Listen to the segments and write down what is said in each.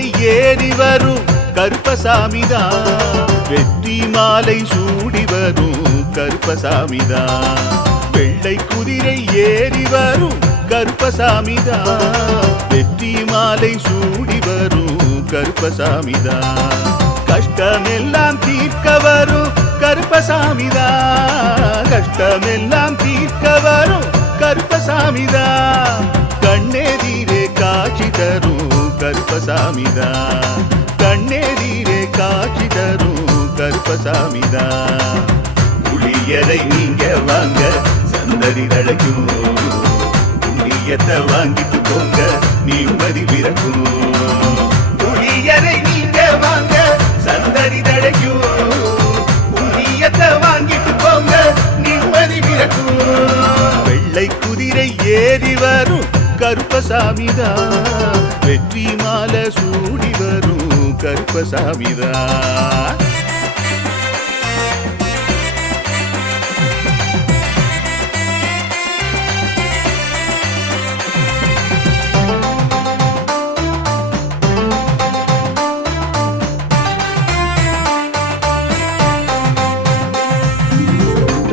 குதிரை ஏறி வரும் கருப்பசாமிதான், வெற்றி மாலை சூடி வரும் கருப்பசாமிதான். வெள்ளை குதிரை ஏறி வரும் கருப்பசாமிதான், வெற்றி மாலை சூடி வரும் கருப்பசாமிதான். கஷ்டமெல்லாம் தீர்க்க வரும் கருப்பசாமிதான், கஷ்டமெல்லாம் தீர்க்க வரும் கருப்பசாமிதான். கண்ணெதிரே காட்சி தரும் கருப்பசாமிதான், கண்ணெதிரே காட்சி தரும் கருப்பசாமிதான். புளியரை நீங்க வாங்க சந்ததி தழைக்கும், புண்ணியத்தை வாங்கிட்டு போங்க நிம்மதி பிறக்கும். புளியரை நீங்க வாங்க சந்ததி தழைக்கும், புண்ணியத்தை வாங்கிட்டு போங்க நிம்மதி பிறக்கும். வெள்ளை குதிரை ஏறி வரும் கருப்பசாமிதான், வெற்றி மாலை சூடி வரும் கருப்பசாமிதான்.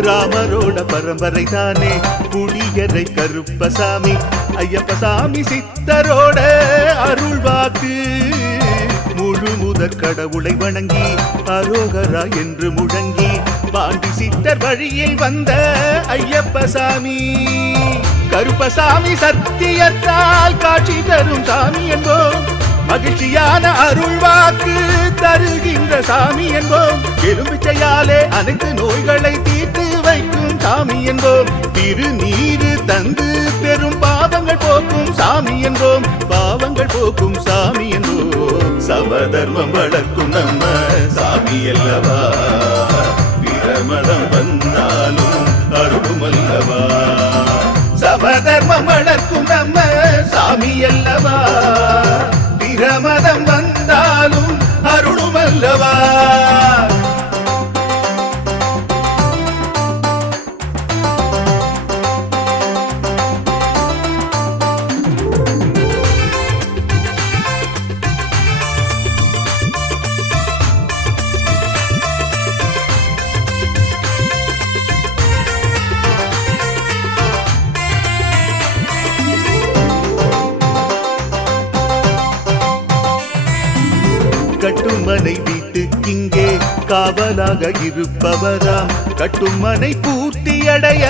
ராமரோட பரம்பரை தானே புளியரை கருப்பசாமி, ஐயப்பசாமி சித்தரோட அருள் வாக்கு. முழு முதற் கடவுளை வணங்கி அரோகரா என்று முழங்கி பாண்டி சித்தர் வழியில் வந்த ஐயப்பசாமி. கருப்பசாமி சத்தியத்தால் காட்சி தரும் சாமி என்போம், மகிழ்ச்சியான அருள் வாக்கு தருகின்ற சாமி என்போம். எலுமிச்சையாலே அனைத்து நோய்களை தீர்த்து வைக்கும் சாமி என்போம். திருநீரு தந்து பெரும் பாவங்கள் போக்கும் சாமி என்போம், பாவங்கள் போக்கும் சாமி என்போம். சமதர்மம் வளர்க்கும் நம்ம சாமி அல்லவா, பிரமதம் வந்தாலும் அருளும் அல்லவா. சமதர்மம் வளர்க்கும் நம்ம சாமி அல்லவா, பிரமதம் வந்தாலும் அருளும் அல்லவா. கட்டுமனை வீட்டுக்கிங்கே காவலாக இருப்பவராம், கட்டுமனை பூர்த்தியடைய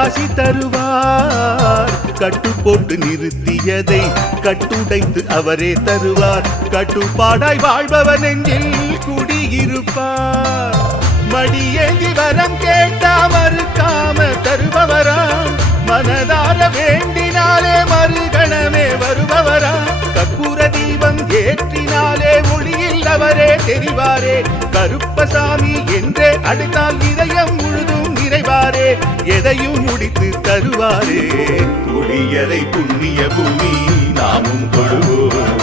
ஆசி தருவார். கட்டு போட்டு நிறுத்தியதை கட்டுடைத்து அவரே தருவார், கட்டுப்பாடாய் வாழ்பவன் நெஞ்சில் குடியிருப்பார். மடியேந்தி வரம் கேட்டா மறுக்காம தருபவராம், மனதார வேண்டினாலே மறுகணமே வருபவராம். கற்பூர தீபம் ஏற்றினாலே ஒளியில் அவரே தெரிவாரே, கருப்பசாமி என்றே அழைத்தால் இதயம் முழுதும் நிறைவாரே, எதையும் முடித்து தருவாரே. புளியரை புண்ணிய பூமி நாமும் தொழுவோம்,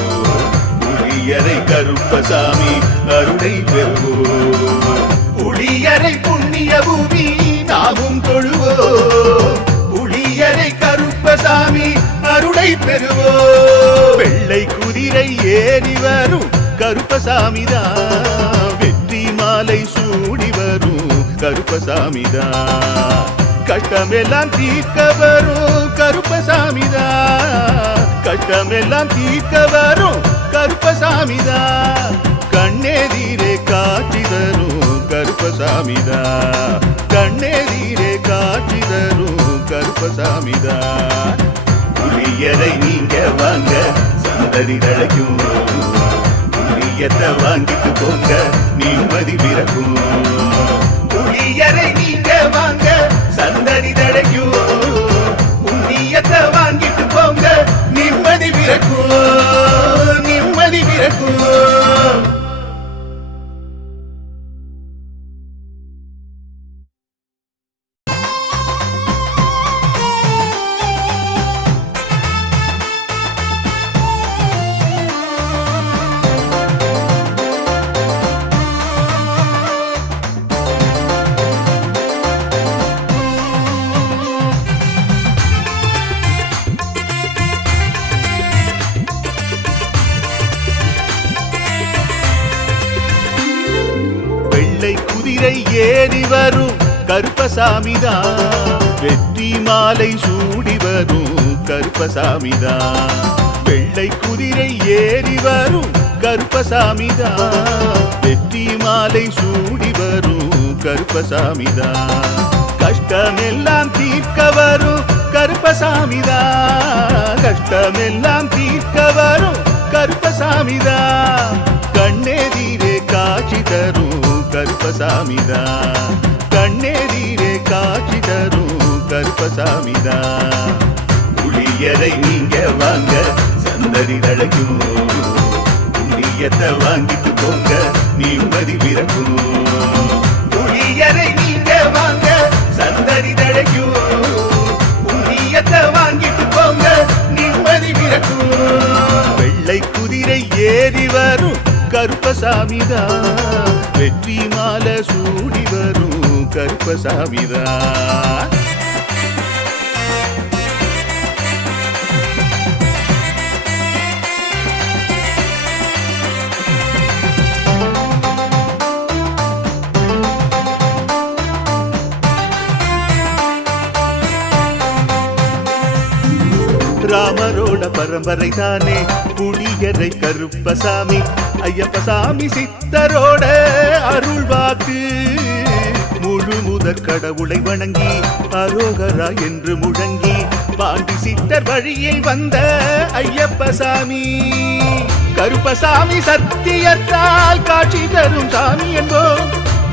புளியரை கருப்பசாமி அருளை பெறுவோம். புளியரை புண்ணிய பூமி நாமும் தொழுவோம், புளியரை கருப்பசாமி அருளை பெறுவோம். வெள்ளை குதிரை ஏறி வரும் கருப்பசாமிதான், வெற்றி மாலை சூடி வரும் கருப்பசாமிதான். கஷ்டமெல்லாம் தீர்க்க வரும் கருப்பசாமிதான், கஷ்டமெல்லாம் தீர்க்க வரும் கருப்பசாமிதான். கண்ணெதிரே காட்சி தரும் கருப்பசாமிதான், கண்ணெதிரே காட்சி தரும் கருப்பசாமிதான். புளியரை நீங்க வாங்க சந்ததி தழைக்கும், புளியத்தை வாங்கிட்டு போங்க நிம்மதி பிறக்கும். புளியரை நீங்க வாங்க சந்ததி தழைக்கும், புண்ணியத்தை வாங்கிட்டு போங்க நிம்மதி பிறக்கும், நிம்மதி பிறக்கும். ஏறி வரும் கருப்பசாமிதான், வெற்றி மாலை சூடி வரும் கருப்பசாமிதான். வெள்ளை குதிரை ஏறி வரும் கருப்பசாமிதான், வெற்றி மாலை சூடி வரும் கருப்பசாமிதான். கஷ்டமெல்லாம் தீர்க்க வரும் கருப்பசாமிதான், கஷ்டமெல்லாம் தீர்க்க வரும் கருப்பசாமிதான். கண்ணெதிரே காட்சி தரும் கருப்பசாமிதான், கண்ணெதிரே காட்சி தரும் கருப்பசாமிதான். புளியரை நீங்க வாங்க சந்தடி தழைக்கும், புண்ணியத்தை வாங்கிட்டு போங்க நிம்மதி பிறக்கும். புளியரை நீங்க வாங்க சந்தடி தழைக்கும், புண்ணியத்தை வாங்கிட்டு போங்க நிம்மதி பிறக்கும். வெள்ளை குதிரை ஏறி வரும் கருப்பசாமிதான், வெற்றி மாலை சூடி வரும் கருப்பசாமிதான். ராமரோட பரம்பரை தானே புளியரை கருப்பசாமி, ஐயப்பசாமி சித்தரோட அருள்வாக்கு. முழு முதற் கடவுளை வணங்கி அரோகரா என்று முழங்கி பாண்டி சித்தர் வழியை வந்த ஐயப்பசாமி. கருப்பசாமி சத்தியத்தால் காட்சி தரும் சாமி என்போம்,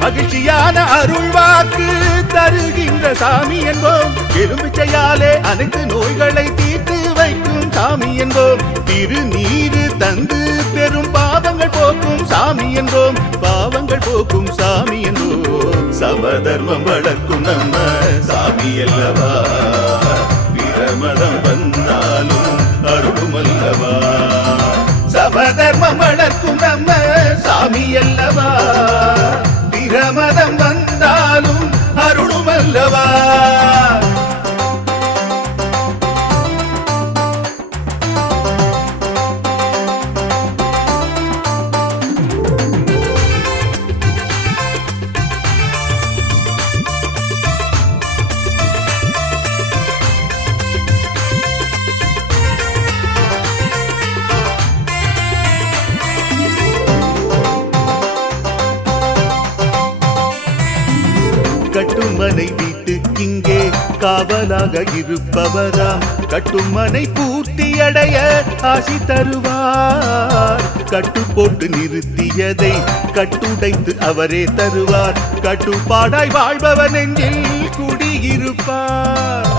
மகிழ்ச்சியான அருள்வாக்கு தருகின்ற சாமி என்போம். எலும்பிச்சையாலே அனைத்து நோய்களை தீர்த்து வைக்கும் சாமி என்போம். திருநீரு தந்து பெரும் பாவங்கள் போக்கும் சாமி என்போம், பாவங்கள் போக்கும் சாமி என்போம். சமதர்மம் வளர்க்கும் நம்ம சாமி அல்லவா, பிரமதம் வந்தாலும் அருளும் அல்லவா. சமதர்மம் வளர்க்கும் நம்ம சாமி அல்லவா, பிரமதம் வந்தாலும் அருளும் அல்லவா. கட்டுமனை வீட்டுக்கிங்கே காவலாக இருப்பவராம், கட்டுமனை பூர்த்தியடைய ஆசி தருவார். கட்டு போட்டு நிறுத்தியதை கட்டுடைத்து அவரே தருவார், கட்டுப்பாடாய் வாழ்பவர் நெஞ்சில் குடியிருப்பார்.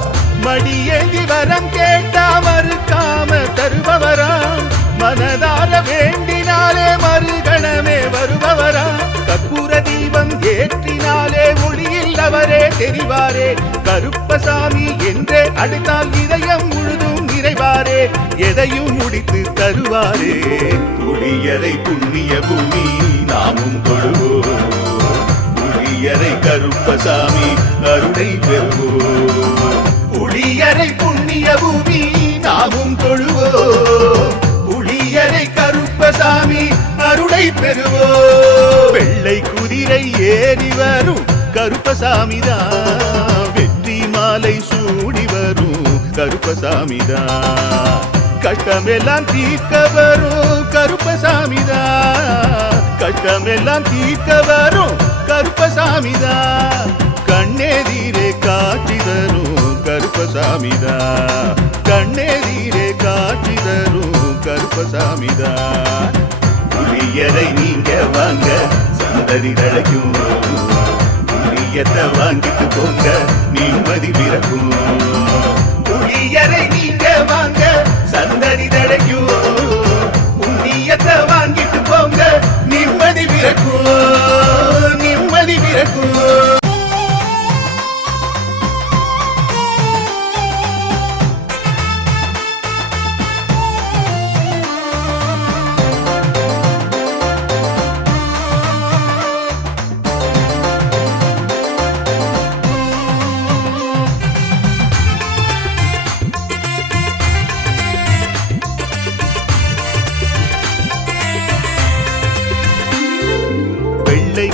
மடியேந்தி வரம் கேட்டா மறுக்காம தருபவராம், மனதார வேண்டினாலே மறுகணமே வருபவரா. கற்பூர தீபம் ஏற்றினாலே ஒளியில் அவரே தெரிவாரே, கருப்பசாமி என்றே அழைத்தால் இதயம் முழுதும் நிறைவாரே, எதையும் முடித்து தருவாரே. புளியரை புண்ணிய பூமி நாமும் தொழுவோம், புளியரை கருப்பசாமி அருளை பெறுவோம். புளியரை புண்ணிய பூமி நாமும் தொழுவோம், புளியரை கருப்பசாமி அருளை பெறுவோம். வெள்ளை குதிரை ஏறி வரும் கருப்பசாமிதான், வெற்றி மாலை சூடி வரும் கருப்பசாமிதான். கஷ்டமெல்லாம் தீர்க்க வரும் கருப்பசாமிதான், கஷ்டமெல்லாம் தீர்க்க வரும் கருப்பசாமிதான். கண்ணெதிரே காட்சி தரும் கருப்பசாமிதான், கண்ணெதிரே காட்சி தரும் கருப்பசாமிதான். புளியரை நீங்க வாங்க சந்தடி தழைக்கும், புளியத்தை வாங்கிட்டு போங்க நிம்மதி பிறக்கும். புளியரை நீங்க வாங்க சந்தடி தழைக்கும், புண்ணியத்தை வாங்கிட்டு போங்க நிம்மதி பிறக்கும், நிம்மதி பிறக்கும்.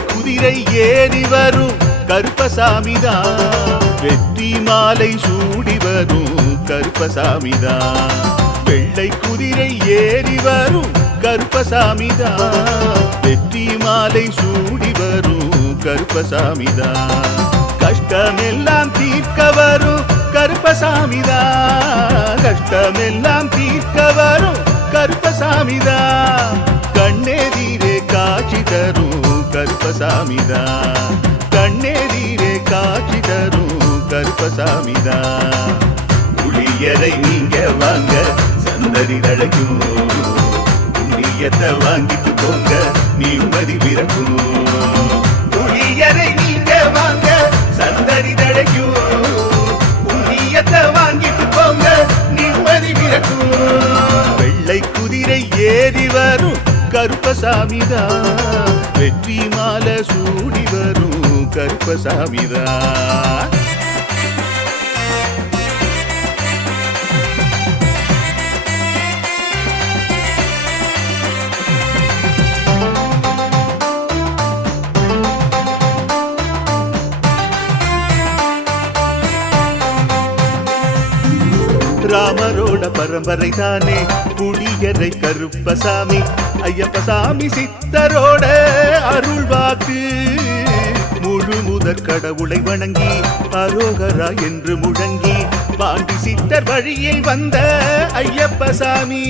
குதிரை ஏறி வரும் கருப்பசாமிதான். வெற்றி மாலை சூடி வரும் கருப்பசாமிதான். வெள்ளை குதிரை ஏறி வரும் கருப்பசாமிதான். வெற்றி மாலை சூடி வரும் கருப்பசாமிதான். கஷ்டமெல்லாம் தீர்க்க வரும் கருப்பசாமிதான். கஷ்டமெல்லாம் தீர்க்க வரும் கருப்பசாமிதான். கண்ணெதிரே காட்சி தரும் கருப்பசாமிதான். கண்ணெதிரே காட்சி தரும் கருப்பசாமிதான். புளியரை நீங்க வாங்க சந்ததி தழைக்கும். புண்ணியத்தை வாங்கிட்டு போங்க நிம்மதி பிறக்கும். புளியரை நீங்க வாங்க சந்ததி தழைக்கும். புண்ணியத்தை வாங்கிட்டு போங்க நிம்மதி பிறக்கும். வெள்ளை குதிரை ஏறி வரும் கருப்பசாமிதான். வெற்றி மாலை சூடி வரும் கருப்பசாமிதான். ராமரோட பரம்பரை தானே புளியரை கருப்பசாமி. ஐயப்பசாமி சித்தரோட அருள்வாக்கு. முழு முதற் கடவுளை வணங்கி அரோகரா என்று முழங்கி பாண்டி சித்தர் வழியில் வந்த ஐயப்பசாமி.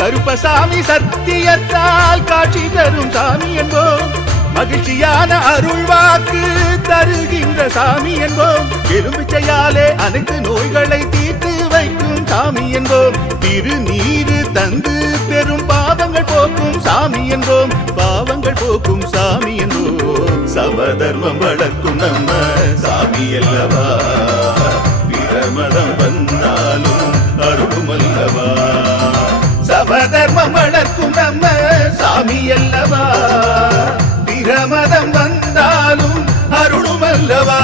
கருப்பசாமி சத்தியத்தால் காட்சி தரும் சாமி என்போம். மகிழ்ச்சியான அருள்வாக்கு தருகின்ற சாமி என்போம். எலும்பிச்சையாலே அனைத்து நோய்களை தீர்த்து வைக்கும் சாமி என்போம். திருநீரு தந்து பெரும் பாவங்கள் போக்கும் சாமி என்போம். பாவங்கள் போக்கும் சாமி என்போம். சமதர்மம் வளர்க்கும் நம்ம சாமி அல்லவா. பிரமதம் வந்தாலும் அருளும் அல்லவா. சமதர்மம் வளர்க்கும் நம்ம சாமி அல்லவா. பிரமதம் வந்தாலும் அருளும் அல்லவா.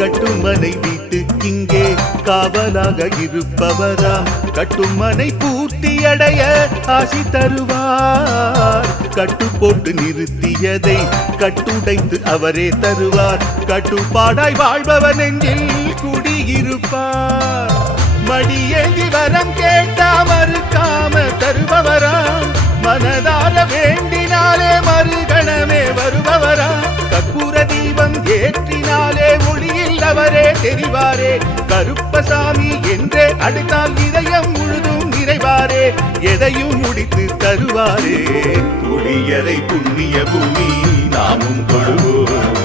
கட்டுமனை வீட்டுக்கிங்கே காவலாக இருப்பவராம். கட்டுமனை பூர்த்தி அடைய ஆசி தருவார். கட்டு போட்டு நிறுத்தியதை கட்டுடைத்து அவரே தருவார். கட்டுப்பாடாய் வாழ்பவர் நெஞ்சில் குடியிருப்பார். மடியேந்தி வரம் கேட்டா மறுக்காம தருபவராம். மனதார வேண்டினாலே மறுகணமே வருபவராம். கற்பூர தீபம் ஏற்றினாலே ஒளியில் அவரே தெரிவாரே. கருப்பசாமி என்றே அழைத்தால் இதயம் முழுதும் நிறைவாரே. எதையும் முடித்து தருவாரே. புளியரை புண்ணிய பூமி நாமும் தொழுவோம்.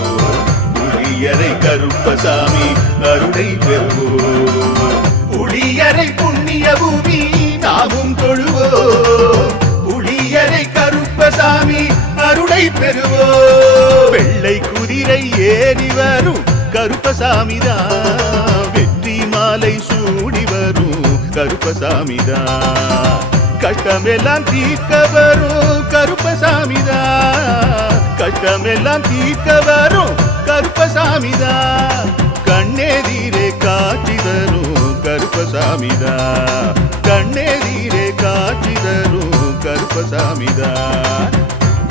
புளியரை கருப்பசாமி அருளை பெறுவோம். புளியரை புண்ணிய பூமி நாமும் தொழுவோம். புளியரை கருப்பசாமி அருளை பெறுவோம். வெள்ளை குதிரை ஏறி வரும் கருப்பசாமிதான். வெற்றி மாலை சூடி வரும் கருப்பசாமிதான். கஷ்டமெல்லாம் தீர்க்க வரும் கருப்பசாமிதான். கஷ்டமெல்லாம் தீர்க்க வரும் கருப்பசாமிதான். கண்ணெதிரே காட்சி தரும் கருப்பசாமிதான். கண்ணெதிரே காட்சி தரும் கருப்பசாமிதான்.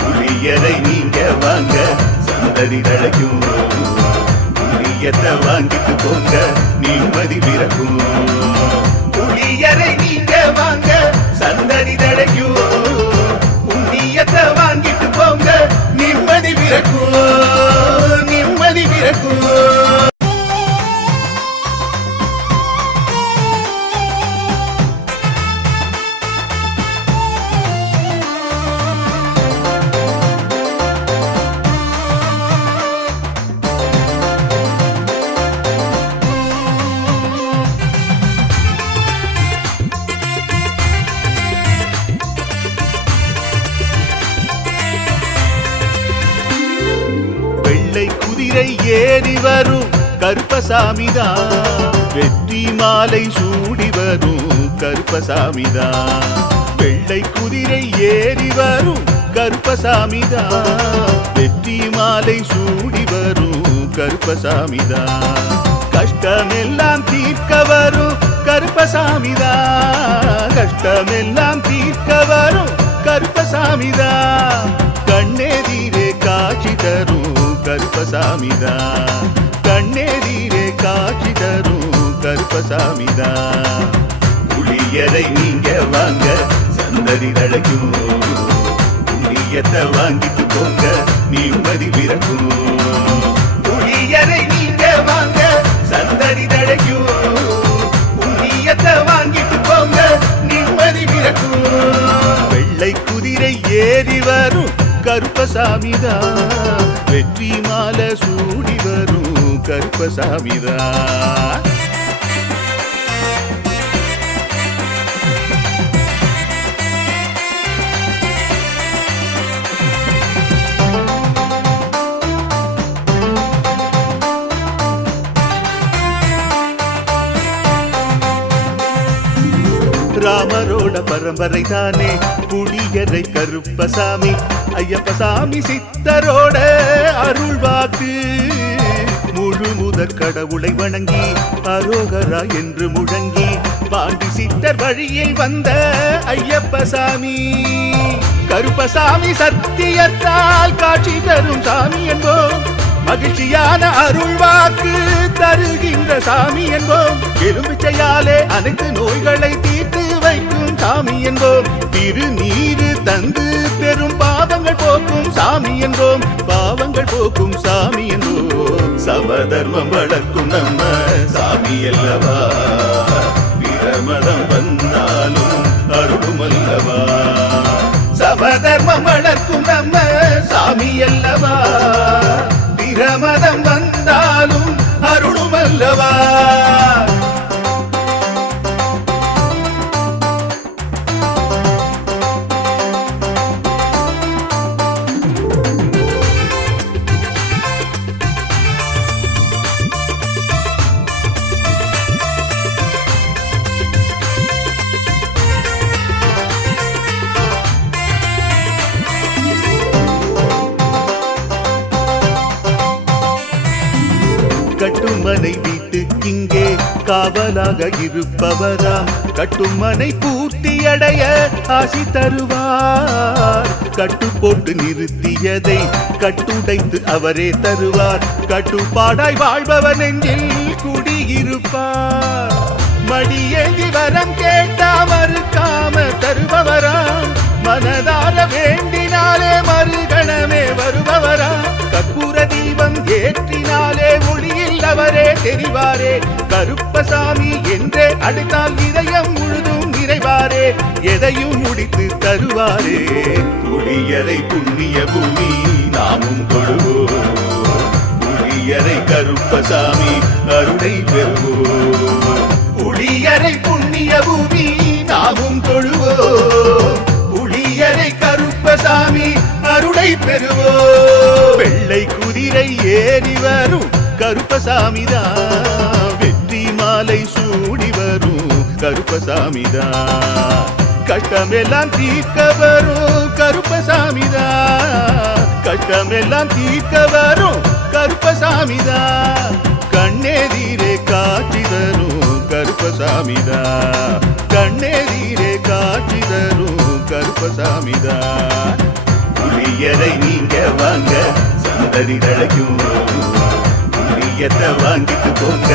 புளியரை நீங்க வாங்க சந்ததி தழைக்கும். புளியத்தை வாங்கிட்டு போங்க நிம்மதி பிறக்கும். புளியரை நீங்க வாங்க சந்ததி தழைக்கும். புண்ணியத்தை வாங்கிட்டு போங்க நிம்மதி பிறக்கும். நிம்மதி பிறக்கும். ஏறி வரும் கருப்பசாமிதான். வெற்றி மாலை சூடி வரும் கருப்பசாமிதான். வெள்ளை குதிரை ஏறி வரும் கருப்பசாமிதான். வெற்றி மாலை சூடி வரும் கருப்பசாமிதான். கஷ்டமெல்லாம் தீர்க்க வரும் கருப்பசாமிதான். கஷ்டமெல்லாம் தீர்க்க வரும் கருப்பசாமிதான். கண்ணெதிரே காட்சி தரும் கருப்பசாமிதான். கண்ணெதிரே காட்சி தரும் கருப்பசாமிதான். புளியரை நீங்க வாங்க சந்ததி தழைக்கும். புண்ணியத்தை வாங்கிட்டு போங்க நிம்மதி பிறக்கும். புளியரை நீங்க வாங்க சந்ததி தழைக்கும். புண்ணியத்தை வாங்கிட்டு போங்க நிம்மதி பிறக்கும். வெள்ளை குதிரை ஏறி வரும் கருப்பசாமிதான். வெற்றி மாலை சூடி வரும் கருப்பசாமிதான். ராமரோட பரம்பரை தானே புளியரை கருப்பசாமி. ஐயப்பசாமி சித்தரோட அருள் வாக்கு. முழு முதற் கடவுளை வணங்கி அரோகரா என்று முழங்கி பாண்டி சித்தர் வழியில் வந்த ஐயப்பசாமி. கருப்பசாமி சத்தியத்தால் காட்சி தரும் சாமி என்போம். மகிழ்ச்சியான அருள் வாக்கு தருகின்ற சாமி என்போம். எலுமிச்சையாலே அனைத்து நோய்களை தீர்த்து வைக்கும் சாமி என்போம். திருநீரு தந்து பெரும் பாவங்கள் போக்கும் சாமி என்போம். பாவங்கள் போக்கும் சாமி என்போம். சமதர்மம் வளர்க்கும் நம்ம சாமி அல்லவா. பிரமதம் வந்தாலும் அருளும் அல்லவா. சமதர்மம் வளர்க்கும் நம்ம சாமி அல்லவா. பிரமதம் வந்தாலும் அருளும் அல்லவா. கட்டுமனை வீட்டுக்கிங்கே காவலாக இருப்பவராம். கட்டுமனை பூர்த்தியடைய ஆசி தருவார். கட்டு போட்டு நிறுத்தியதை கட்டுடைத்து அவரே தருவார். கட்டுப்பாடாய் வாழ்பவன் நெஞ்சில் குடியிருப்பார். மடியேந்தி வரம் கேட்டா மறுக்காம தருபவராம். மனதார வேண்டினாலே மறுகணமே வருபவராம். கற்பூர தீபம் ஏற்றினாலே ஒளியில் அவரே தெரிவாரே. கருப்பசாமி என்றே அழைத்தால் இதயம் முழுதும் நிறைவாரே. எதையும் முடித்து தருவாரே. புளியரை புண்ணிய பூமி நாமும் தொழுவோம். புளியரை கருப்பசாமி அருளை பெறுவோம். புளியரை புண்ணிய பூமி நாமும் தொழுவோம். புளியரை கருப்பசாமி அருளை பெறுவோம். வெள்ளை குதிரை ஏறி வரும் கருப்பசாமிதான். வெற்றி மாலை சூடி வரும் கருப்பசாமிதான். கஷ்டமெல்லாம் தீர்க்க வரும் கருப்பசாமிதான். கஷ்டமெல்லாம் தீர்க்க வரும் கருப்பசாமிதான். கண்ணெதிரே காட்சி தரும் கருப்பசாமிதான். கண்ணெதிரே காட்சி தரும் கருப்பசாமிதான். புளியரை நீங்க வாங்க சந்ததி தழைக்கும். புளியத்தை வாங்கிட்டு போங்க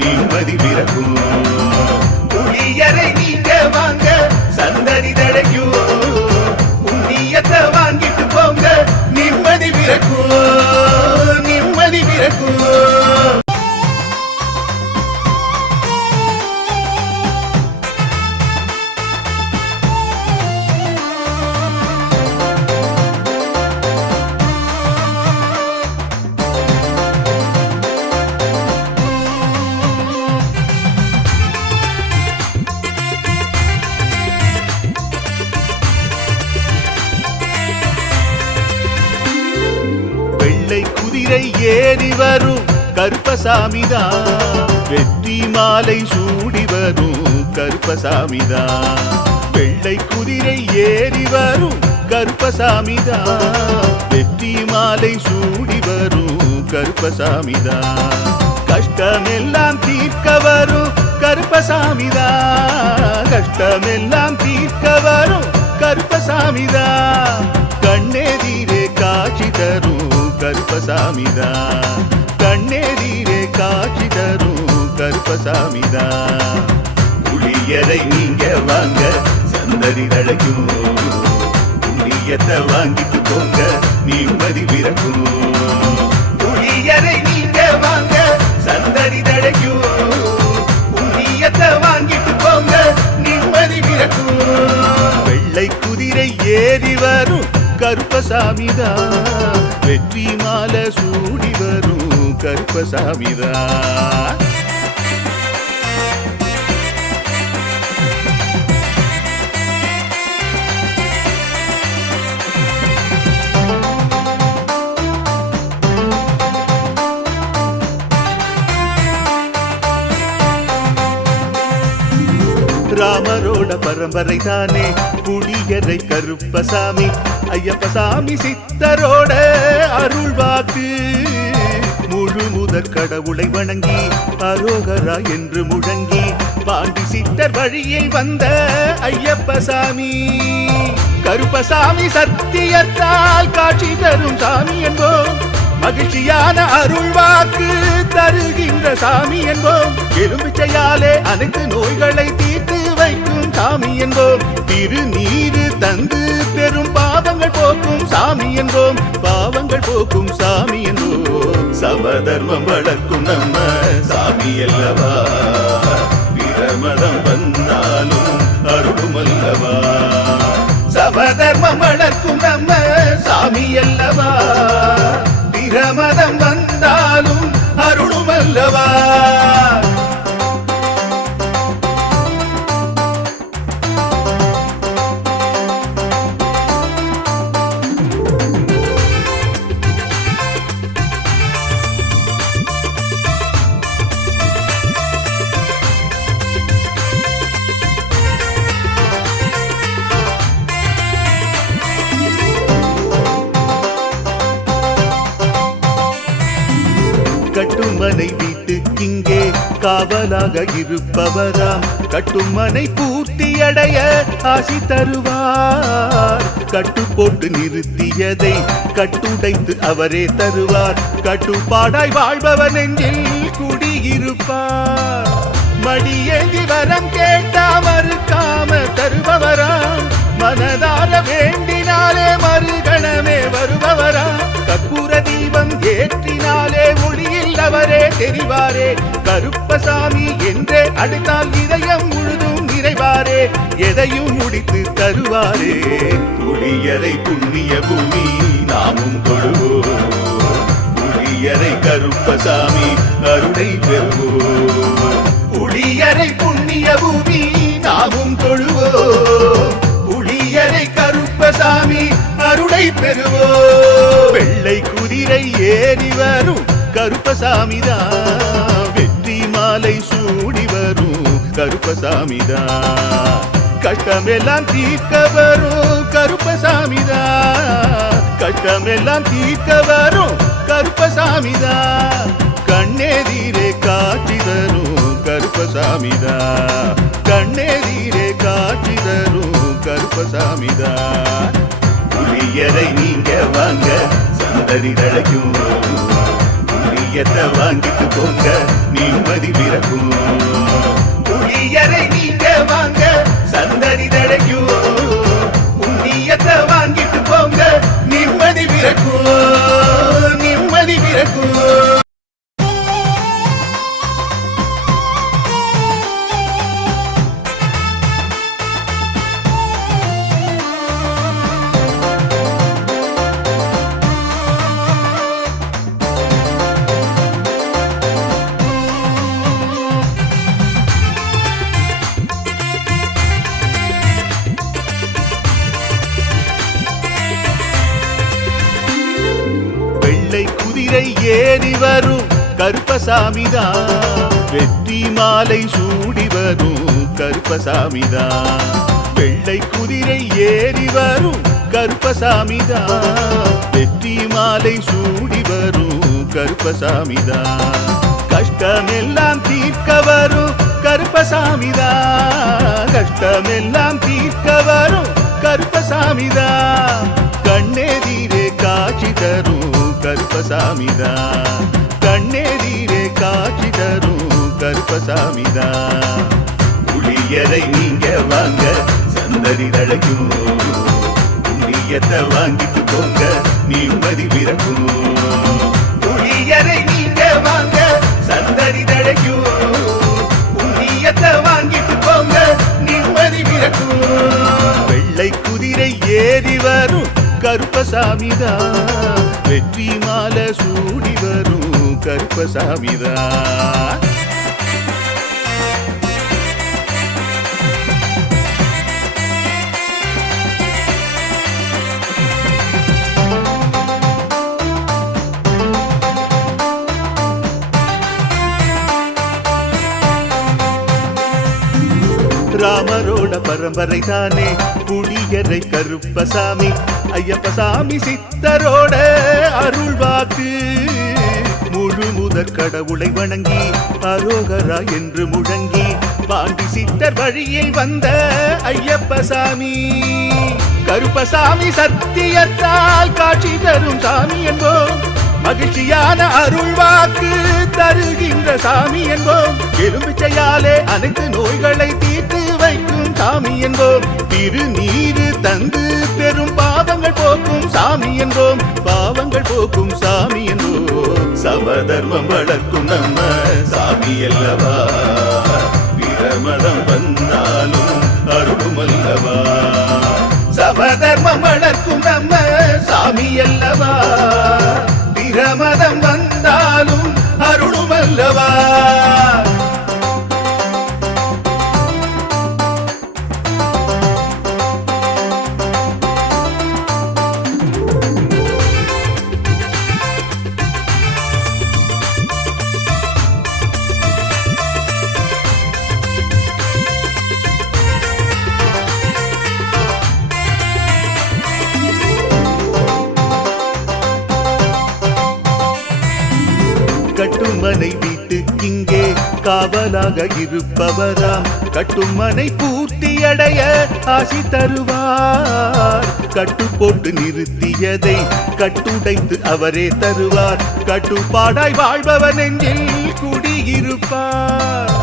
நிம்மதி பிறக்கும். புளியரை நீங்க வாங்க சந்ததி தழைக்கும். புண்ணியத்தை வாங்கிட்டு போங்க நிம்மதி பிறக்கும். நிம்மதி பிறக்கும். குதிரை ஏறி வரும் கருப்பசாமிதான். வெற்றி மாலை சூடி வரும் கருப்பசாமிதான். வெள்ளை குதிரை ஏறி வரும் கருப்பசாமிதான். வெற்றி மாலை சூடி வரும் கருப்பசாமிதான். கஷ்டமெல்லாம் தீர்க்க வரும் கருப்பசாமிதான். கஷ்டமெல்லாம் தீர்க்க வரும் கருப்பசாமிதான். கண்ணெதிரே காட்சி தரும் கருப்பசாமிதான். கண்ணெதிரே காட்சி தரும் கருப்பசாமிதான். புளியரை நீங்க வாங்க சந்ததி தழைக்கும். புண்ணியத்தை வாங்கிட்டு போங்க நிம்மதி பிறக்கும். புளியரை நீங்க வாங்க சந்ததி தழைக்கும். புண்ணியத்தை வாங்கிட்டு போங்க நிம்மதி பிறக்கும். வெள்ளை குதிரை ஏறி வரும் கருப்பசாமிதான். வெற்றி மாலை சூடி வரும் கருப்பசாமிதான். ராமரோட பரம்பரை தானே புளியரை கருப்பசாமி. ஐயப்பசாமி சித்தரோட அருள்வாக்கு. முழு முதற் கடவுளை வணங்கி அரோகரா என்று முழங்கி பாண்டி சித்தர் வழியை வந்த ஐயப்பசாமி. கருப்பசாமி சத்தியத்தால் காட்சி தரும் சாமி என்போம். மகிழ்ச்சியான அருள்வாக்கு தருகின்ற சாமி என்போம். எலும்பிச்சையாலே அனைத்து நோய்களை தீர்த்து வைக்கும் சாமி என்போம். திருநீரு தந்து பெரும் பாவங்கள் போக்கும் சாமி என்போம். பாவங்கள் போக்கும் சாமி என்போம். சமதர்மம் வளர்க்கும் நம்ம சாமி அல்லவா. பிரமதம் வந்தாலும் அருளும் அல்லவா. சமதர்மம் வளர்க்கும் நம்ம சாமி அல்லவா. பிரமதம் வந்தாலும் அருளும் அல்லவா. கட்டுமனை வீட்டுக்கிங்கே காவலாக இருப்பவராம். கட்டுமனை பூர்த்தியடைய ஆசி தருவார். கட்டு போட்டு நிறுத்தியதை கட்டுடைத்து அவரே தருவார். கட்டுப்பாடாய் வாழ்பவன் நெஞ்சில் குடியிருப்பார். மடியேந்தி வரம் கேட்டா மறுக்காம தருபவராம். மனதார வேண்டினாலே மறுகணமே வருபவராம். கற்பூர தீபம் ஏற்றினாலே ஒளியில் அவரே தெரிவாரே. கருப்பசாமி என்றே அழைத்தால் இதயம் முழுதும் நிறைவாரே. எதையும் முடித்து தருவாரே. புளியரை புண்ணிய பூமி நாமும் தொழுவோம். புளியரை கருப்பசாமி அருளை பெறுவோம். புளியரை புண்ணிய பூமி நாமும் தொழுவோம். புளியரை கருப்பசாமி அருளை பெறுவோம். வெள்ளை குதிரை ஏறி வரும் கருப்பசாமிதான். வெற்றி மாலை சூடி வரும் கருப்பசாமிதான். கஷ்டமெல்லாம் தீர்க்க வரும் கருப்பசாமிதான். கஷ்டமெல்லாம் தீர்க்க வரும் கருப்பசாமிதான். கண்ணெதிரே காட்சி தரும் கருப்பசாமிதான். கண்ணெதிரே காட்சி தரும் கருப்பசாமிதான். புளியரை நீங்க வாங்க சந்ததி தழைக்கும். புளியத்தை வாங்கிட்டு போங்க நிம்மதி பிறக்கும். புளியரை நீங்க வாங்க சந்ததி தழைக்கும். புண்ணியத்தை வாங்கிட்டு போங்க நிம்மதி பிறக்கும். நிம்மதி பிறக்கும். ஏறி வரும் கருப்பசாமிதான். வெற்றி மாலை சூடி வரும் கருப்பசாமிதான். வெள்ளை குதிரை ஏறி வரும் கருப்பசாமிதான். வெற்றி மாலை சூடி வரும் கருப்பசாமிதான். கஷ்டமெல்லாம் தீர்க்க வரும் கருப்பசாமிதான். கஷ்டமெல்லாம் தீர்க்க வரும் கருப்பசாமிதான். கண்ணெதிரே காட்சி தரும் கருப்பசாமிதான். கண்ணெதிரே காட்சி தரும் கருப்பசாமிதான். புளியரை நீங்க வாங்க சந்ததி தழைக்கும். புண்ணியத்தை வாங்கிட்டு போங்க நிம்மதி பிறக்கும். புளியரை நீங்க வாங்க சந்ததி தழைக்கும். புண்ணியத்தை வாங்கிட்டு போங்க நிம்மதி பிறக்கும். வெள்ளை குதிரை ஏறி வரும் கருப்பசாமிதான். வெற்றி மாலை சூடி வரும் கருப்பசாமிதான். ராமரோட பரம்பரை தானே புளியரை கருப்பசாமி. ஐயப்பசாமி சித்தரோட அருள்வாக்கு. முழு முதற் கடவுளை வணங்கி அரோகரா என்று முழங்கி பாண்டி சித்தர் வழியில் வந்த ஐயப்பசாமி. கருப்பசாமி சத்தியத்தால் காட்சி தரும் சாமி என்போம். மகிழ்ச்சியான அருள்வாக்கு தருகின்ற சாமி என்போம். எலும்பிச்சையாலே அனைத்து நோய்களை தீர்த்து வைக்கும் சாமி என்போம். திருநீரு தந்து பெரும் பாவங்கள் போக்கும் சாமி என்போம். பாவங்கள் போக்கும் சாமி என்போம். சமதர்மம் வளர்க்கும் நம்ம சாமி அல்லவா. பிரமதம் வந்தாலும் அருளும் அல்லவா. சமதர்மம் வளர்க்கும் நம்ம சாமி அல்லவா. பிரமதம் வந்தாலும் அருளும் அல்லவா. கட்டுமனை வீட்டுக்கிங்கே காவலாக இருப்பவராம். கட்டுமனை பூர்த்தியடைய ஆசி தருவார். கட்டு போட்டு நிறுத்தியதை கட்டுடைத்து அவரே தருவார். கட்டுப்பாடாய் வாழ்பவர் நெஞ்சில் குடியிருப்பார்.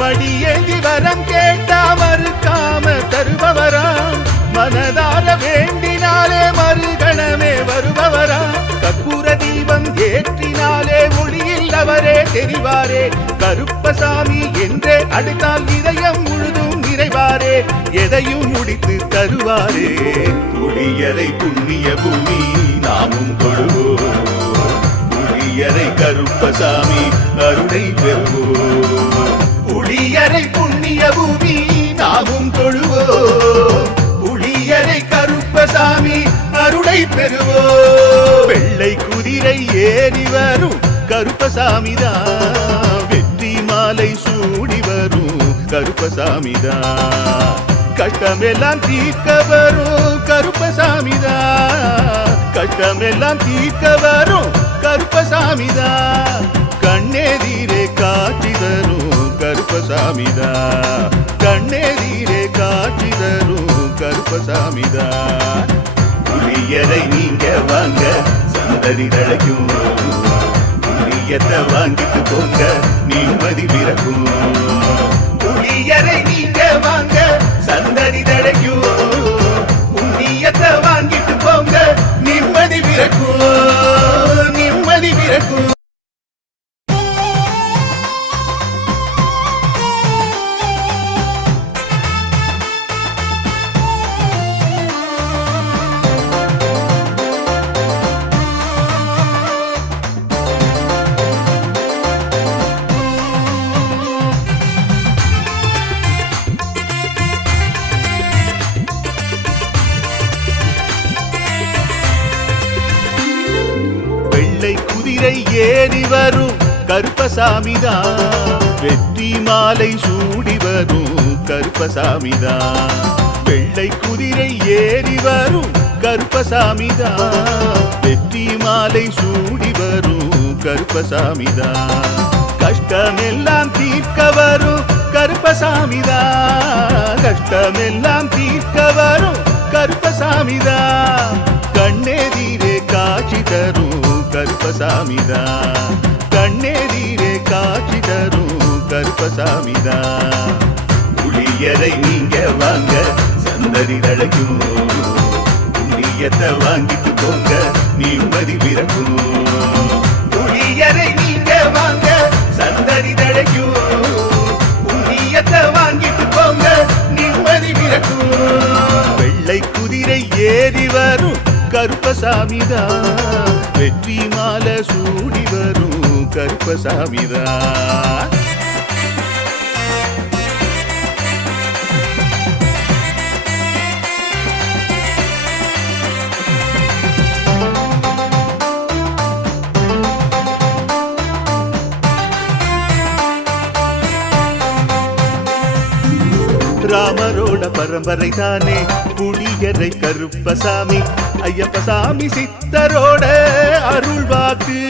மடியேந்தி வரம் கேட்டா மறுக்காம தருபவராம். மனதார வேண்டினாலே மறுகணமே வருபவராம். கற்பூர தீபம் ஏற்றினாலே ஒளியில் அவரே தெரிவாரே. கருப்பசாமி என்றே அழைத்தால் இதயம் முழுதும் நிறைவாரே. எதையும் முடித்து தருவாரே. புளியரை புண்ணிய பூமி நாமும் தொழுவோம். புளியரை கருப்பசாமி அருளை பெறுவோம். புளியரை புண்ணிய பூமி நாமும் தொழுவோம். புளியரை கருப்பசாமி அருளை பெறுவோம். வெள்ளை குதிரை ஏறி வரும் கருப்பசாமிதான். வெற்றி மாலை சூடி வரும் கருப்பசாமிதான். கஷ்டமெல்லாம் தீர்க்க வரும் கருப்பசாமிதான். கஷ்டமெல்லாம் தீர்க்க வரும் கருப்பசாமிதான். கண்ணெதிரே காட்சி தரும் கருப்பசாமிதான். கண்ணெதிரே காட்சி தரும் கருப்பசாமிதான். புளியரை நீங்க வாங்க சந்ததி தழைக்கும். புளியத்தை வாங்கிட்டு போங்க நிம்மதி பிறக்கும். புளியரை நீங்க வாங்க சந்ததி தழைக்கும். புண்ணியத்தை வாங்கிட்டு போங்க நிம்மதி பிறக்கும். நிம்மதி பிறக்கும். குதிரை ஏறி வரும் கருப்பசாமிதான். வெற்றி மாலை சூடி வரும் கருப்பசாமிதான். வெள்ளை குதிரை ஏறி வரும் கருப்பசாமிதான். வெற்றி மாலை சூடி வரும் கருப்பசாமிதான். கஷ்டமெல்லாம் தீர்க்க வரும் கருப்பசாமிதான். கஷ்டமெல்லாம் தீர்க்க வரும் கருப்பசாமிதான். கண்ணெதிரே காட்சி தரும் கருப்பசாமிதான். கண்ணெதிரே காட்சி தரும் கருப்பசாமிதான். புளியரை நீங்க வாங்க சந்ததி தழைக்கும். புண்ணியத்தை வாங்கிட்டு போங்க நிம்மதி பிறக்கும். புளியரை நீங்க வாங்க சந்ததி தழைக்கும். புண்ணியத்தை வாங்கிட்டு போங்க நிம்மதி பிறக்கும். வெள்ளை குதிரை ஏறி வரும் கருப்பசாமிதான். வெற்றி மாலை சூடி வரும் கருப்பசாமிதான். ராமரோட பரம்பரை தானே புளியரை கருப்பசாமி. ஐயப்பசாமி சித்தரோட அருள்வாக்கு.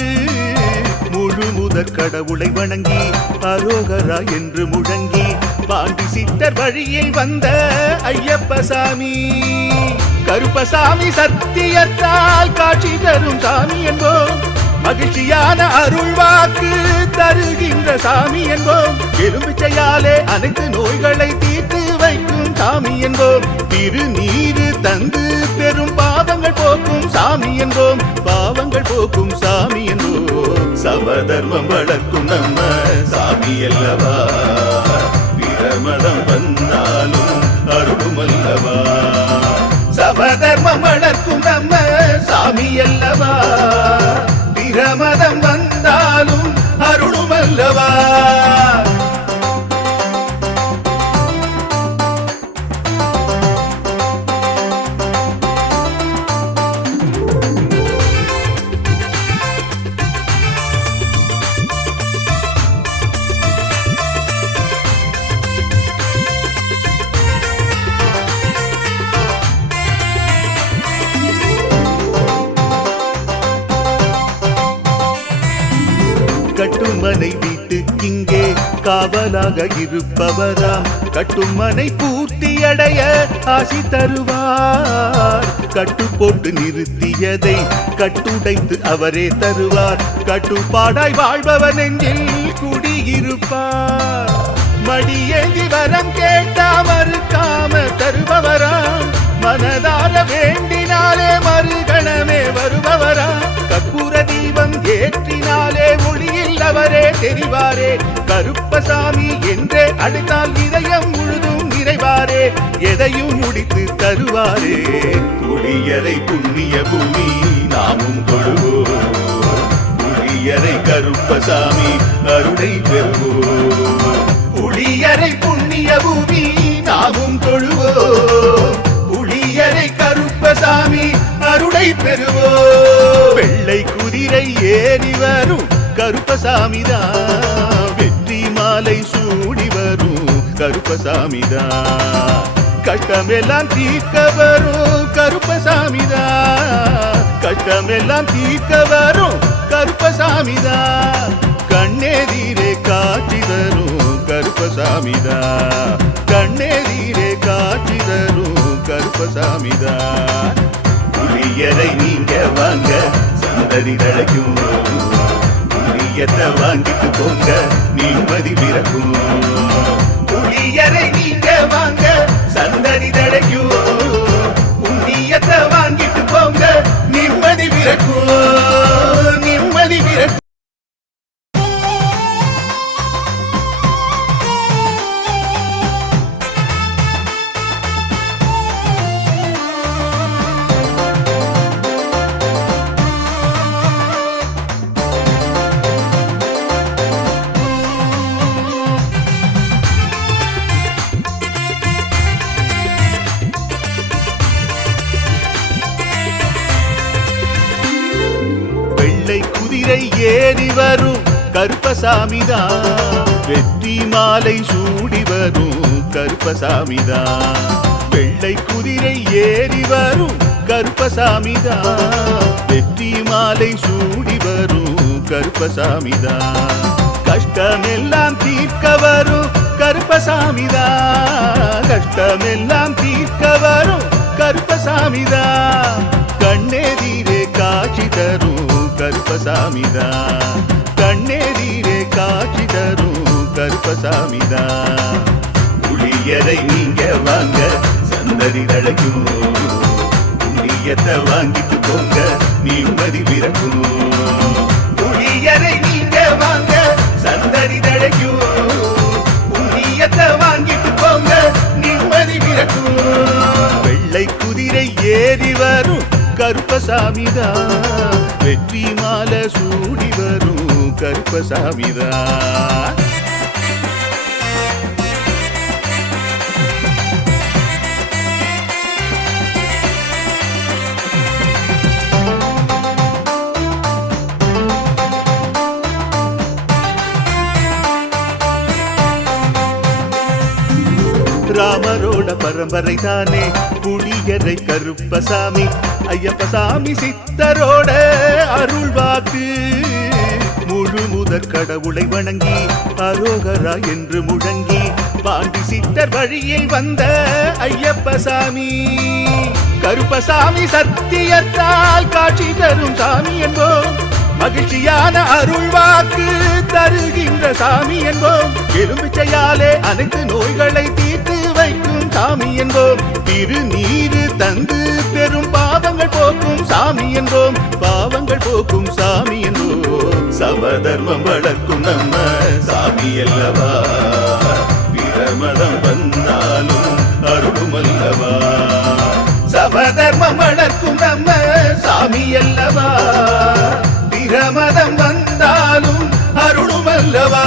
முழு முதற் கடவுளை வணங்கி அரோகரா என்று முழங்கி பாண்டி சித்தர் வழியை வந்த ஐயப்பசாமி. கருப்பசாமி சத்தியத்தால் காட்சி தரும் சாமி என்போம். மகிழ்ச்சியான அருள்வாக்கு தருகின்ற சாமி என்போம். எலும்பிச்சையாலே அனைத்து நோய்களை தீர்த்து வைக்கும் சாமி என்போம். திருநீரு தந்து பெரும் பாவங்கள் போக்கும் சாமி என்போம். பாவங்கள் போக்கும் சாமி என்போம். சமதர்மம் வளர்க்கும் நம்ம சாமி அல்லவா. பிரமதம் வந்தாலும் அருளும் அல்லவா. சமதர்மம் வளர்க்கும் நம்ம சாமி அல்லவா. பிரமதம் வந்தாலும் அருளும் அல்லவா. கட்டுமனை வீட்டுக்கிங்கே காவலாக இருப்பவராம். கட்டுமனை பூர்த்தி அடைய ஆசி தருவார். கட்டு போட்டு நிறுத்தியதை கட்டுடைத்து அவரே தருவார். கட்டுப்பாடாய் வாழ்பவன் நெஞ்சில் குடியிருப்பார். மடியேந்தி வரம் கேட்டா மறுக்காம தருபவராம். மனதார வேண்டினாலே மறுகணமே வருபவரா. கற்பூர தீபம் ஏற்றினாலே ஒளியில் அவரே தெரிவாரே. கருப்பசாமி என்றே அழைத்தால் இதயம் முழுதும் நிறைவாரே. எதையும் முடித்து தருவாரே. புளியரை புண்ணிய பூமி நாமும் தொழுவோம். புளியரை கருப்பசாமி அருளை பெறுவோம். புளியரை புண்ணிய பூமி நாமும் தொழுவோம். புளியரை கருப்பசாமி அருளை பெறுவோம். வெள்ளை குதிரை ஏறி வரும் கருப்பசாமிதான். வெற்றி மாலை சூடி வரும் கருப்பசாமிதான். கஷ்டமெல்லாம் தீர்க்க வரும் கருப்பசாமிதான். கஷ்டமெல்லாம் தீர்க்க வரும் கருப்பசாமிதான். கண்ணெதிரே காட்சி தரும் கருப்பசாமிதான். கண்ணெதிரே காட்சி தரும் கருப்பசாமிதான். புளியரை நீங்க வாங்க சந்ததி தழைக்கும். புளியத்தை வாங்கிட்டு போங்க நிம்மதி பிறக்கும். புளியரை நீங்க வாங்க சந்ததி தழைக்கும். புண்ணியத்தை வாங்கிட்டு போங்க நிம்மதி பிறக்கும். நிம்மதி பிறக்கும். ஏறி வரும் கருப்பசாமிதான். வெற்றி மாலை சூடி வரும் கருப்பசாமிதான். வெள்ளை குதிரை ஏறி வரும் கருப்பசாமிதான். வெற்றி மாலை சூடி வரும் கருப்பசாமிதான். கஷ்டமெல்லாம் தீர்க்க வரும் கருப்பசாமிதான். கஷ்டமெல்லாம் தீர்க்க வரும் கருப்பசாமிதான். கண்ணெதிரே காட்சி தரும் கருப்பசாமிதான். கண்ணெதிரே காட்சி தரும் கருப்பசாமிதான். புளியரை நீங்க வாங்க சந்ததி தழைக்கும். புண்ணியத்தை வாங்கிட்டு போங்க நிம்மதி பிறக்கும். புளியரை நீங்க வாங்க சந்ததி தழைக்கும். புண்ணியத்தை வாங்கிட்டு போங்க நிம்மதி பிறக்கும். வெள்ளை குதிரை ஏறி வரும் கருப்பசாமிதான். வெற்றி மாலை சூடி வரும் கருப்பசாமிதான். ராமரோட பரம்பரை தானே புளியரை கருப்பசாமி. ஐயப்பசாமி சித்தரோட அருள் வாக்கு. முழு முதற் கடவுளை வணங்கி அரோகரா என்று முழங்கி பாண்டி சித்தர் வழியில் வந்த ஐயப்பசாமி. கருப்பசாமி சத்தியத்தால் காட்சி தரும் சாமி என்போம். மகிழ்ச்சியான அருள் வாக்கு தருகின்ற சாமி என்போம். எலும்பிச்சையாலே அனைத்து நோய்களை தீர்த்து வைக்கும் சாமி என்போம். திருநீரு தந்து பெரும் பாவங்கள் போக்கும் சாமி என்போம். பாவங்கள் போக்கும் சாமி என்போம். சமதர்மம் வளர்க்கும் நம்ம சாமி அல்லவா. பிரமதம் வந்தாலும் அருளும் அல்லவா. சமதர்மம் வளர்க்கும் நம்ம சாமி அல்லவா. பிரமதம் வந்தாலும் அருளும் அல்லவா.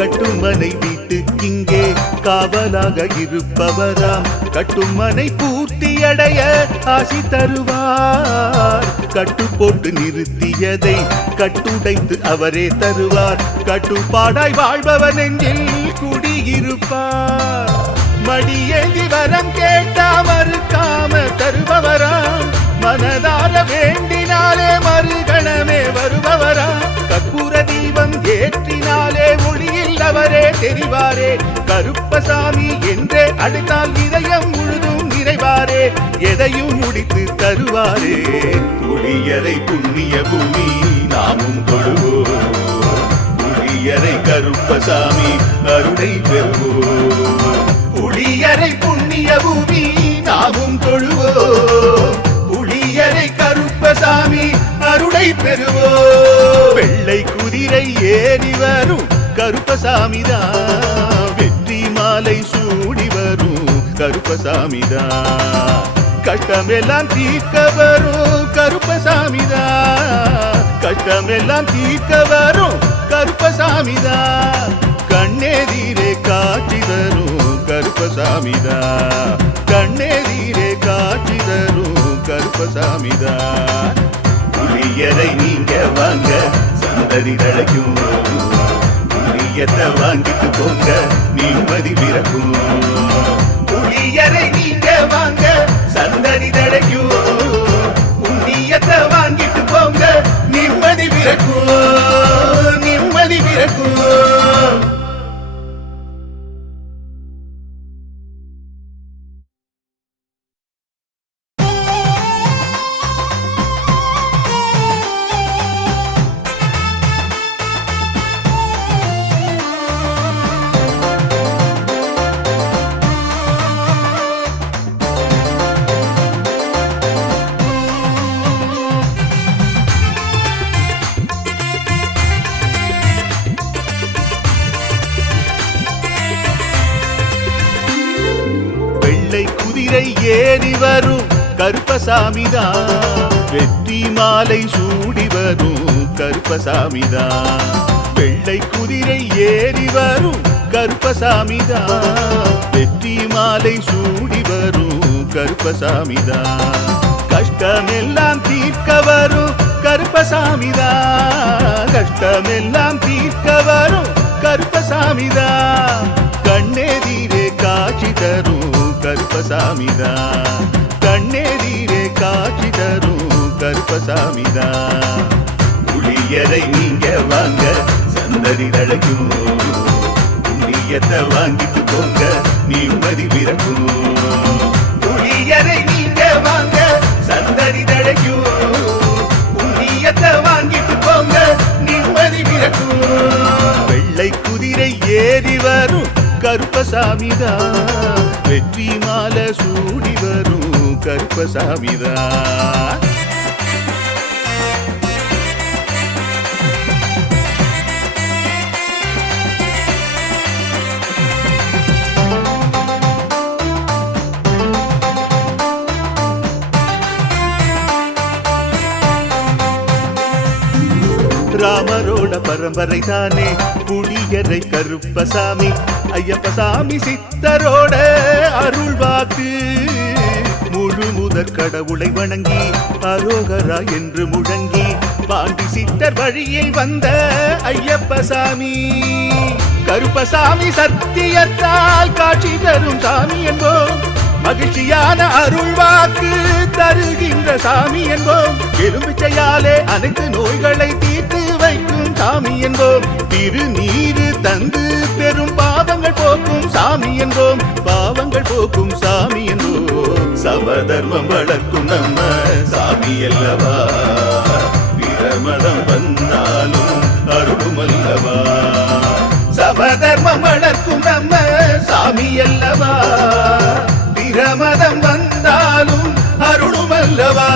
கட்டுமனை வீட்டுக்கிங்கே காவலாக இருப்பவராம். கட்டுமனை பூர்த்தியடைய ஆசி தருவார். கட்டு போட்டு நிறுத்தியதை கட்டுடைத்து அவரே தருவார். கட்டுப்பாடாய் வாழ்பவர் நெஞ்சில் குடியிருப்பார். மடியேந்தி வரம் கேட்டா மறுக்காம தருபவராம். மனதார வேண்டினாலே மறுகணமே வருபவராம். கற்பூர தீபம் ஏற்றினாலே ஒளியில் அவரே தெரிவாரே. கருப்பசாமி என்றே அழைத்தால் இதயம் முழுதும் நிறைவாரே. எதையும் முடித்து தருவாரே. புளியரை புண்ணிய பூமி நாமும் தொழுவோம். புளியரை கருப்பசாமி அருளை பெறுவோம். புளியரை புண்ணிய பூமி நாமும் தொழுவோம். புளியரை கருப்பசாமி அருளை பெறுவோம். வெள்ளை குதிரை ஏறி வரும் கருப்பசாமிதான். வெற்றி மாலை சூடி வரும் கருப்பசாமிதான். கஷ்டமெல்லாம் தீர்க்க வரும் கருப்பசாமிதான். கஷ்டமெல்லாம் தீர்க்க வரும் கருப்பசாமிதான். கண்ணெதிரே காட்சி தரும் கருப்பசாமிதான். கண்ணெதிரே காட்சி தரும் கருப்பசாமிதான். புளியரை நீங்க வாங்க சந்ததி தழைக்கும். புளியத்தை வாங்கிட்டு போங்க நிம்மதி பிறக்கும். புளியரை நீங்க வாங்க சந்ததி தழைக்கும். புண்ணியத்தை வாங்கிட்டு போங்க நிம்மதி பிறக்கும். நிம்மதி பிறக்கும். வெள்ளை குதிரை ஏறி வரும் கருப்பசாமிதான் வெற்றி மாலை சூடி வரும் கருப்பசாமிதான் வெள்ளை குதிரை ஏறி வரும் கருப்பசாமிதான் வெற்றி மாலை சூடி வரும் கருப்பசாமிதான் கஷ்டமெல்லாம் தீர்க்க வரும் கருப்பசாமிதான் கஷ்டமெல்லாம் தீர்க்க வரும் கருப்பசாமிதான் கண்ணெதிரே காட்சி தரும் கருப்பசாமிதான் கண்ணெதிரே காட்சி தரும் கருப்பசாமிதான் புளியரை நீங்க வாங்க சந்ததி தழைக்கும் புண்ணியத்தை வாங்கிட்டு போங்க நிம்மதி பிறக்கும் புளியரை நீங்க வாங்க சந்ததி தழைக்கும் புண்ணியத்தை வாங்கிட்டு போங்க நிம்மதி பிறக்கும் வெள்ளை குதிரை ஏறி வரும் கருப்பசாமிதான் வெற்றி மாலை சூடி வரும் கருப்பசாமிதான் ராமரோட பரம்பரை தானே புளியரை கருப்பசாமி ஐயப்பசாமி சித்தரோட அருள் வாக்கு முழு முதற் கடவுளை வணங்கி அரோகரா என்று முழங்கி பாண்டி சித்தர் வழியில் வந்த ஐயப்பசாமி கருப்பசாமி சத்தியத்தால் காட்சி தரும் சாமி என்போம் மகிழ்ச்சியான அருள் வாக்கு தருகின்ற சாமி என்போம் எலும்பிச்சையாலே அனைத்து நோய்களை தீர்த்து வைக்கும் சாமி என்போம் திருநீரு தந்து பெரும் பாவங்கள் போக்கும் சாமி என்போம் பாவங்கள் போக்கும் சாமி என்போம் சமதர்மம் வளர்க்கும் நம்ம சாமி அல்லவா பிரமதம் வந்தாலும் அருளும் அல்லவா சமதர்மம் வளர்க்கும் நம்ம சாமி அல்லவா பிரமதம் வந்தாலும் அருளும் அல்லவா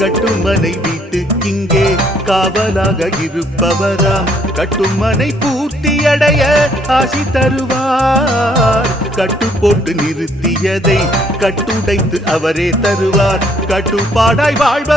கட்டுமனை வீட்டுக்கிங்கே காவலாக இருப்பவராம் கட்டுமனை பூர்த்தியடைய ஆசி தருவார் கட்டு போட்டு நிறுத்தியதை கட்டுடைத்து அவரே தருவார் கட்டுப்பாடாய் வாழ்வ